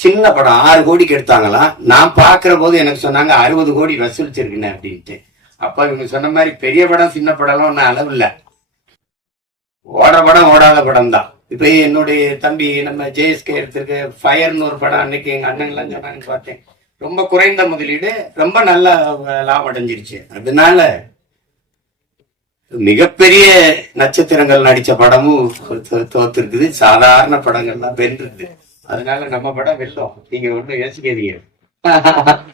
சின்ன படம் ஆறு கோடிக்கு எடுத்தாங்களாம் நான் பார்க்குற போது எனக்கு சொன்னாங்க அறுபது கோடி வசூலிச்சிருக்கேன் அப்படின்ட்டு. அப்போ இவங்க சொன்ன மாதிரி பெரிய படம் சின்ன படம்லாம் ஒன்றும் அளவு இல்ல. ஓடுற படம் ஓடாத படம் தான். இப்போ என்னுடைய தம்பி நம்ம ஜேஎஸ்கே எடுத்திருக்க ஃபயர்னு ஒரு படம் அன்னைக்கு எங்க அண்ணன்லாம் சொன்னாங்கன்னு பார்த்தேன். ரொம்ப குறைந்த முதலீடு ரொம்ப நல்ல லாபம் அடைஞ்சிருச்சு. அதனால மிகப்பெரிய நட்சத்திரங்கள் நடித்த படமும் தோ- தோத்துருக்குது. சாதாரண படங்கள்லாம் வென்றுது அதனால நம்ம படம் வெல்லும். நீங்க ஒண்ணும் யோசிக்காதீங்க.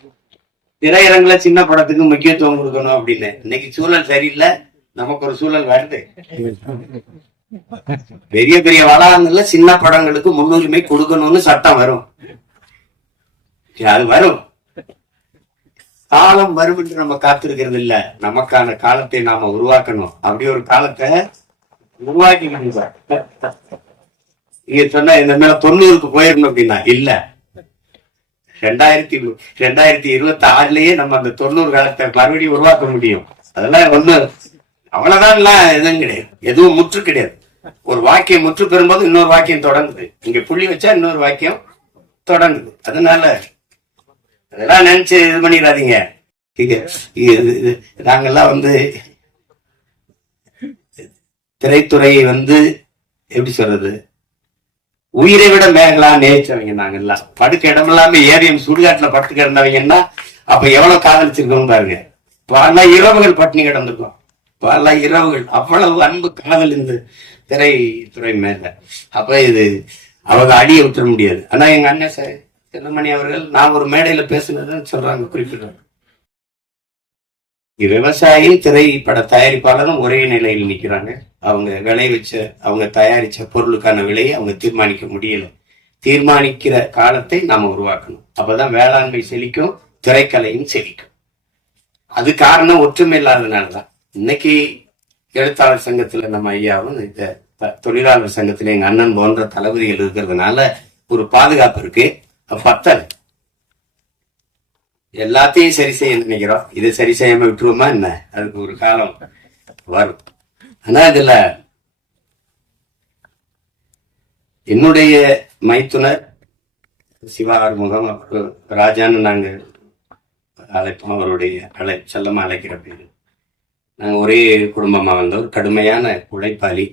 திரையரங்குல சின்ன படத்துக்கு முக்கியத்துவம் கொடுக்கணும் அப்படின்னு. இன்னைக்கு சூழல் சரியில்லை. நமக்கு ஒரு சூழல் வருது. பெரிய பெரிய வளாகங்கள்ல சின்ன படங்களுக்கு முன்னுரிமை கொடுக்கணும்னு சட்டம் வரும். அது வரும். காலம் வரும் என்று நம்ம காத்திருக்கிறது இல்ல. நமக்கான காலத்தை நாம உருவாக்கணும். அப்படி ஒரு காலத்தை உருவாக்கி நீங்க சொன்ன இந்த மேல தொண்ணூறுக்கு போயிடணும் அப்படின்னா இல்ல. ரெண்டாயிரத்தி ரெண்டாயிரத்தி இருபத்தி ஆறுலயே நம்ம அந்த தொண்ணூறு காலத்தை மறுபடியும் உருவாக்க முடியும். அதெல்லாம் ஒண்ணு அவ்வளவுதான் எல்லாம் எதுவும் கிடையாது. எதுவும் முற்று கிடையாது. ஒரு வாக்கியம் முற்று பெறும்போது இன்னொரு வாக்கியம் தொடங்குது. இங்க புள்ளி வச்சா இன்னொரு வாக்கியம் தொடங்குது. அதனால அதெல்லாம் நினைச்சு இது பண்ணிடாதீங்க. இங்க இது- இது- நாங்கெல்லாம் வந்து திரைத்துறையை வந்து எப்படி சொல்றது உயிரை விட மேகலாம் நேச்சவங்க நாங்கெல்லாம் படுக்க இடம் இல்லாம ஏரியம் சுடுகாட்டுல படுத்து கிடந்தவங்கன்னா அப்ப எவ்வளவு காதலிச்சிருக்கோம் பாருங்க. பல இரவுகள் பட்டினி கிடந்திருக்கோம். பல இரவுகள் அவ்வளவு அன்பு காதல் இந்த திரைத்துறை மேல. அப்ப இது அவங்க அடிய விட்டுற முடியாது. ஆனா எங்க அண்ணன் சார் செல்லமணி அவர்கள் நான் ஒரு மேடையில பேசுனதுன்னு சொல்றாங்க குறிப்பிடுறாங்க விவசாயியும் திரைப்பட தயாரிப்பாளரும் ஒரே நிலையில் நிக்கிறாங்க. அவங்க விளைவிச்ச அவங்க தயாரிச்ச பொருளுக்கான விலையை அவங்க தீர்மானிக்க முடியல. தீர்மானிக்கிற காலத்தை நாம உருவாக்கணும். அப்பதான் வேளாண்மை செழிக்கும் திரைக்கலையும் செழிக்கும். அது காரணம் ஒற்றுமை இல்லாததுனாலதான் இன்னைக்கு எழுத்தாளர் சங்கத்துல நம்ம ஐயாவும் இந்த தொழிலாளர் சங்கத்துல எங்க அண்ணன் போன்ற தளபதிகள் இருக்கிறதுனால ஒரு பாதுகாப்பு இருக்கு. பத்தல். எல்லாத்தையும் சரி செய்ய நினைக்கிறோம். இதை சரி செய்யாம விட்டுருவோமா என்ன? அதுக்கு ஒரு காலம் வரும். ஆனா அதுல என்னுடைய மைத்துனர் சிவா ஆறுமுகம் அப்புறம் ராஜான்னு நாங்க அழைப்போம். அவருடைய அழை செல்லமா அழைக்கிற பேர். நாங்க ஒரே குடும்பமா வந்தோம் கடுமையான உழைப்பாளி.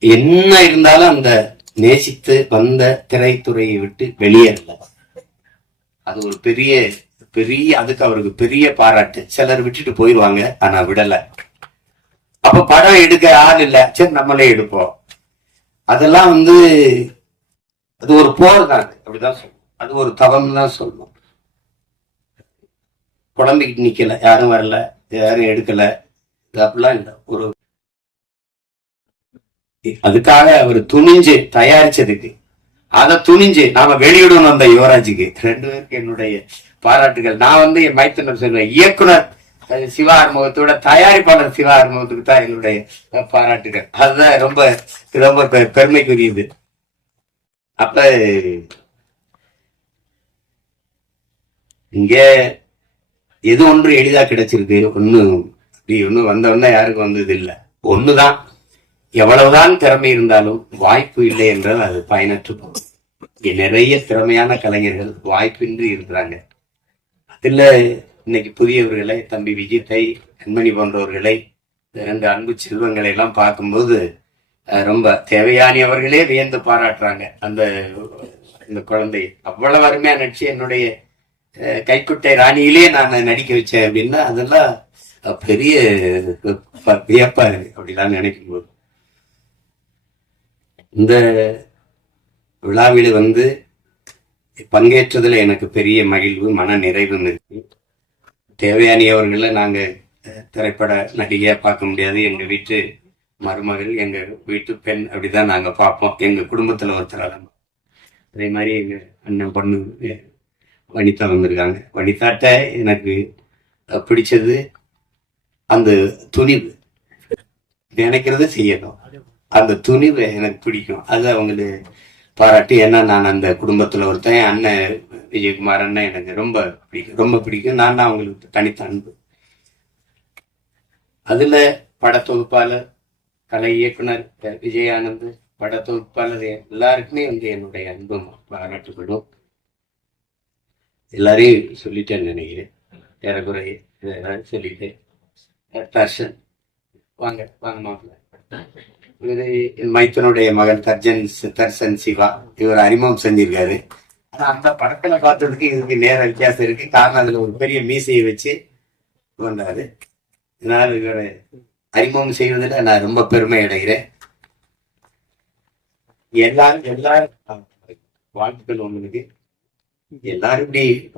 என்ன இருந்தாலும் அந்த நேசித்து வந்த திரைத்துறையை விட்டு வெளியேறல அது ஒரு பெரிய பெரிய அதுக்கு அவருக்கு பெரிய பாராட்டு. சிலர் விட்டுட்டு போயிடுவாங்க ஆனா விடல. அப்ப படம் எடுக்க ஆள் இல்லை. சரி நம்மளே எடுப்போம். அதெல்லாம் வந்து அது ஒரு போர் தான் அப்படிதான் சொல்லணும் அது ஒரு தவம் தான் சொல்லணும் குழம்பிக்கிட்டு நிக்கல யாரும் வரல யாரும் எடுக்கல. இது அப்படிலாம் இல்லை. ஒரு அதுக்காக அவர் துணிஞ்சு தயாரிச்சதுக்கு. அதை துணிஞ்சு நாம வெளியிடணும் அந்த யுவராஜுக்கு. ரெண்டு பேருக்கு என்னுடைய பாராட்டுகள். நான் வந்து என் மைத்தனர் சொல்லுவேன் இயக்குனர் அது சிவா அறுமுகத்தோட தயாரிப்பாளர் சிவா அறுமுகத்துக்கு தான் என்னுடைய பாராட்டுகள். அதுதான் ரொம்ப ரொம்ப பெருமைக்குரியது. அப்ப இங்க எது ஒன்று எளிதா கிடைச்சிருக்கு? ஒண்ணு அப்படி ஒண்ணு வந்தவொடனே யாருக்கும் வந்தது இல்லை. ஒண்ணுதான். எவ்வளவுதான் திறமை இருந்தாலும் வாய்ப்பு இல்லை என்றால் அது பயனற்று போகும் நிறைய திறமையான கலைஞர்கள் வாய்ப்பின்றி இருக்கிறாங்க. அதுல இன்னைக்கு புதியவர்களை தம்பி விஜித்தை கண்மணி போன்றவர்களை இந்த ரெண்டு அன்பு செல்வங்களை எல்லாம் பார்க்கும்போது ரொம்ப தேவையானியவர்களே வியந்து பாராட்டுறாங்க. அந்த இந்த குழந்தை அவ்வளவு அருமையா நடிச்சு என்னுடைய கைக்குட்டை ராணியிலேயே நான் நடிக்க வச்சேன் அப்படின்னா அதெல்லாம் பெரிய வியப்பா இருக்கு. அப்படிலாம் நினைக்கும் போது இந்த விழாவில் வந்து பங்கேற்றதுல எனக்கு பெரிய மகிழ்வு மன நிறைவும் இருக்கு. தேவையானி அவர்களை நாங்கள் திரைப்பட நடிகையாக பார்க்க முடியாது. எங்கள் வீட்டு மருமகள் எங்கள் வீட்டு பெண் அப்படிதான் நாங்கள் பார்ப்போம். எங்கள் குடும்பத்தில் ஒருத்தர் அதே மாதிரி எங்கள் அண்ணன் பொண்ணு வனிதா வந்திருக்காங்க. வனிதாட்ட எனக்கு பிடிச்சது அந்த துணிவு. நினைக்கிறத செய்யணும். அந்த துணிவு எனக்கு பிடிக்கும். அது அவங்களுக்கு பாராட்டி ஏன்னா நான் அந்த குடும்பத்தில் ஒருத்தன் என் அண்ணன் விஜயகுமார் எனக்கு ரொம்ப பிடிக்கும். ரொம்ப பிடிக்கும். நான் தான் அவங்களுக்கு தனித்த அன்பு. அதுல படத்தொகுப்பாளர் கலை இயக்குனர் விஜயானந்த் படத்தொகுப்பாளர் எல்லாருக்குமே வந்து என்னுடைய அன்பும் பாராட்டுகளும் எல்லாரையும் சொல்லிட்டேன்னு நினைக்கிறேன். ஏறக்குறைய ஏதாவது சொல்லிட்டேன். தர்ஷன் வாங்க வாங்க மாப்பிள்ள. என் மைத்தனுடைய மகன் தர்ஜன் தர்சன் சிவா. இவர் அறிமுகம் செஞ்சிருக்காரு. ஆனா அந்த படத்துல பார்த்ததுக்கு இதுக்கு நேர வித்தியாசம் இருக்கு. காரணம் அதுல ஒரு பெரிய மீசையை வச்சு வந்தாரு. இதனால இவரை அறிமுகம் செய்வதில் நான் ரொம்ப பெருமை அடைகிறேன். எல்லாரும் எல்லாரும் வாழ்த்துக்கள் உங்களுக்கு. எல்லாரும் இப்படி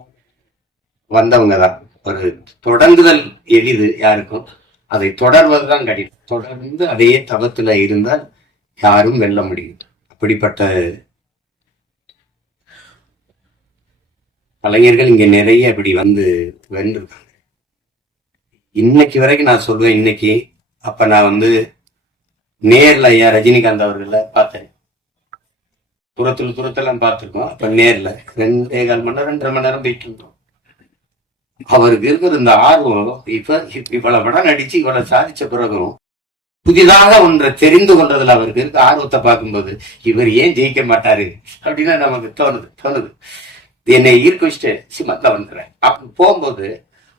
வந்தவங்க தான். ஒரு தொடங்குதல் எளிது யாருக்கும். அதை தொடர்வதுதான் கடினம். தொடர்ந்து அதே தவத்துல இருந்தால் யாரும் வெல்ல முடியும். அப்படிப்பட்ட கலைஞர்கள் இங்க நிறைய இப்படி வந்து வென்றிருக்காங்க இன்னைக்கு வரைக்கும் நான் சொல்லுவேன் இன்னைக்கு அப்ப நான் வந்து நேர்ல ஐயா ரஜினிகாந்த் அவர்கள பார்த்தேன். தூரத்துல தூரத்தெல்லாம் பார்த்திருக்கோம் அப்ப நேர்ல. ரெண்டே கால் மணி நேரம் ரெண்டரை மணி நேரம் போயிட்டு இருந்தோம். அவருக்கு இருக்கிற இந்த ஆர்வம் இப்ப இவ்வளவு படம் நடிச்சு இவ்வளவு சாதிச்ச பிறகும் புதிதாக ஒன்றை தெரிந்து கொள்றதுல அவருக்கு இருக்க ஆர்வத்தை பார்க்கும்போது இவர் ஏன் ஜெயிக்க மாட்டாரு? அப்படின்னு நமக்கு தோணுது தோணுது. என்னை ஈர்க்க வச்சுட்டு சிம்மத்தில் வந்துடுறேன். அப்படி போகும்போது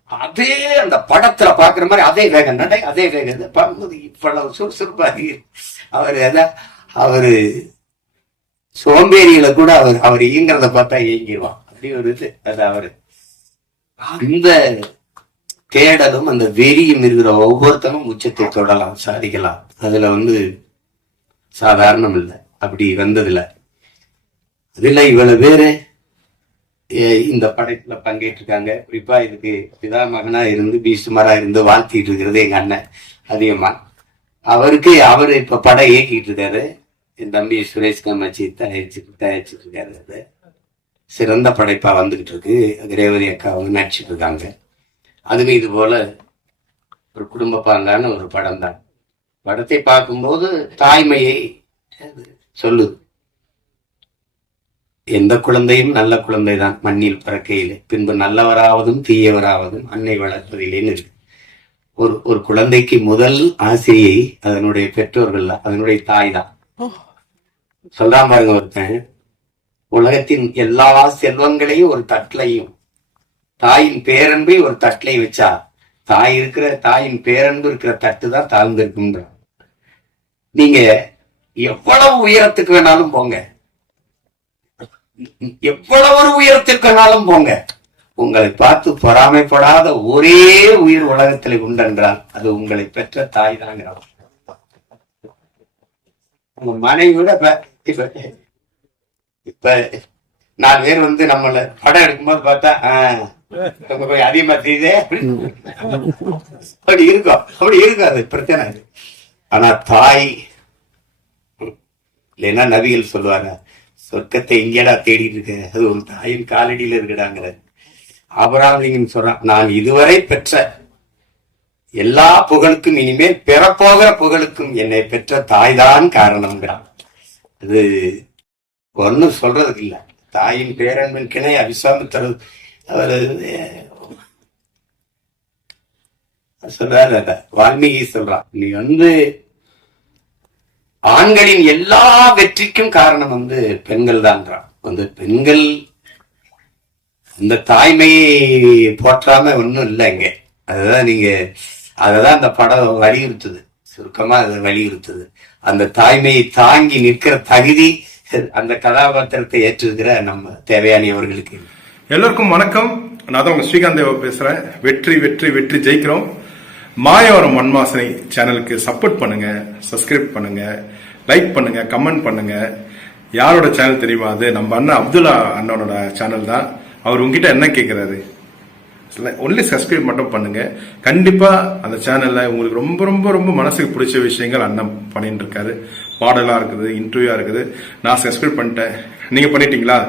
அதே அந்த படத்துல பாக்குற மாதிரி அதே வேகம் நடை அதே வேகம். இது பார்க்கும்போது இவ்வளவு சுறுசுறுப்பாக அவர் எல்லாம் அவரு சோம்பேறியில கூட அவர் அவர் இயங்குறத பார்த்தா இயங்கிடுவான் அப்படி ஒரு இது. அது அவரு. அந்த தேடலும் அந்த வெறியும் இருக்கிற ஒவ்வொருத்தனும் உச்சத்தை தொடலாம் சாதிக்கலாம். அதுல வந்து சாதாரணம் இல்லை. அப்படி வந்ததுல அதுல இவ்வளவு பேரு இந்த படைப்புல பங்கேற்றிருக்காங்க. குறிப்பா இதுக்கு பிதா மகனா இருந்து பீஷ்மரா இருந்து வாழ்த்திட்டு இருக்கிறது எங்க அண்ணன் அதிகமா. அவருக்கு அவரு இப்ப படம் இயக்கிட்டு இருக்காரு. என் தம்பி சுரேஷ் காமாட்சி தயாரிச்சு தயாரிச்சுட்டு இருக்காரு அது. சிறந்த படைப்பா வந்துகிட்டு இருக்கு. ரேவதி அக்கா அவங்க நடிச்சிட்டு இருக்காங்க. அதுவும் இது போல ஒரு குடும்ப பாங்கான ஒரு படம் தான் படத்தை பார்க்கும்போது தாய்மையை அது சொல்லுது எந்த குழந்தையும் நல்ல குழந்தைதான் மண்ணில் பிறக்கையிலே. பின்பு நல்லவராவதும் தீயவராவதும் அன்னை வளர்ப்பதிலேன்னு இருக்கு ஒரு ஒரு குழந்தைக்கு முதல் ஆசிரியை அதனுடைய பெற்றோர்கள் அதனுடைய தாய் தான். சொல்றான் பாருங்க ஒருத்தன் உலகத்தின் எல்லா செல்வங்களையும் ஒரு தட்டிலையும் தாயின் பேரன்பை ஒரு தட்டிலை வச்சா தாய் இருக்கிற தாயின் பேரன்பு இருக்கிற தட்டு தான் தாழ்ந்து நீங்க எவ்வளவு உயரத்துக்கு வேணாலும் போங்க. எவ்வளவு உயரத்திற்கானாலும் போங்க. உங்களை பார்த்து பொறாமைப்படாத ஒரே உயிர் உலகத்தில் உண்டென்றால் அது உங்களை பெற்ற தாய் தாங்கிறான் உங்க மனைவியோட இப்ப- இப்ப இப்ப நாலு பேர் வந்து நம்மள படம் எடுக்கும்போது பார்த்தா ஆஹ், போய் அதிகமா செய்தே. அப்படி இருக்கும். அப்படி இருக்கும். அது பிரச்சனை. ஆனா தாய் இல்லைன்னா நபிகள் சொல்லுவாங்க சொர்க்கத்தை எங்கேடா தேடிட்டு இருக்க? அது ஒரு தாயின் காலடியில இருக்குடாங்கிற. ஆபராமலிங்கம் சொல்றான் நான் இதுவரை பெற்ற எல்லா புகழுக்கும் இனிமேல் பெறப்போகிற புகழுக்கும் என்னை பெற்ற தாய்தான் காரணம்ங்கிறான். அது ஒன்றும் சொல்றதுக்கு இல்லை. தாயின் பேரன்பின் கிணை அபிசாமித்தர் அவர் சொல்றாரு வால்மீகி சொல்றான் நீ வந்து ஆண்களின் எல்லா வெற்றிக்கும் காரணம் வந்து பெண்கள் தான்றான் வந்து பெண்கள் அந்த தாய்மையை போற்றாம ஒன்றும் இல்லை இங்க. அதுதான் நீங்க அததான் அந்த படம் வலியுறுத்துது. சுருக்கமா அதை வலியுறுத்துது. அந்த தாய்மையை தாங்கி நிற்கிற தகுதி அந்த கதாபாத்திரத்தை ஏற்றிருக்கிற நம்ம தேவையானி அவர்களுக்கு. எல்லோருக்கும் வணக்கம். நான் தான் உங்க ஸ்ரீகாந்த் பேசுறேன். வெற்றி வெற்றி வெற்றி ஜெயிக்கிறோம். மாயவரம் மண்மாசனை சேனலுக்கு சப்போர்ட் பண்ணுங்க சப்ஸ்கிரைப் பண்ணுங்க லைக் பண்ணுங்க கமெண்ட் பண்ணுங்க. யாரோட சேனல் தெரியுமா அது? நம்ம அண்ணன் அப்துல்லா அண்ணனோட சேனல் தான். அவர் உங்ககிட்ட என்ன கேட்கிறாரு ஒன்லி சப்ஸ்கிரைப் மட்டும் பண்ணுங்க. கண்டிப்பா அந்த சேனல்ல உங்களுக்கு ரொம்ப ரொம்ப ரொம்ப மனசுக்கு பிடிச்ச விஷயங்கள் அண்ணன் பண்ணிட்டு இருக்காரு. பாடலா இருக்குது இன்டர்வியூவா இருக்குது. நான் சப்ஸ்கிரைப் பண்ணிட்டேன். நீங்க பண்ணிட்டீங்களா?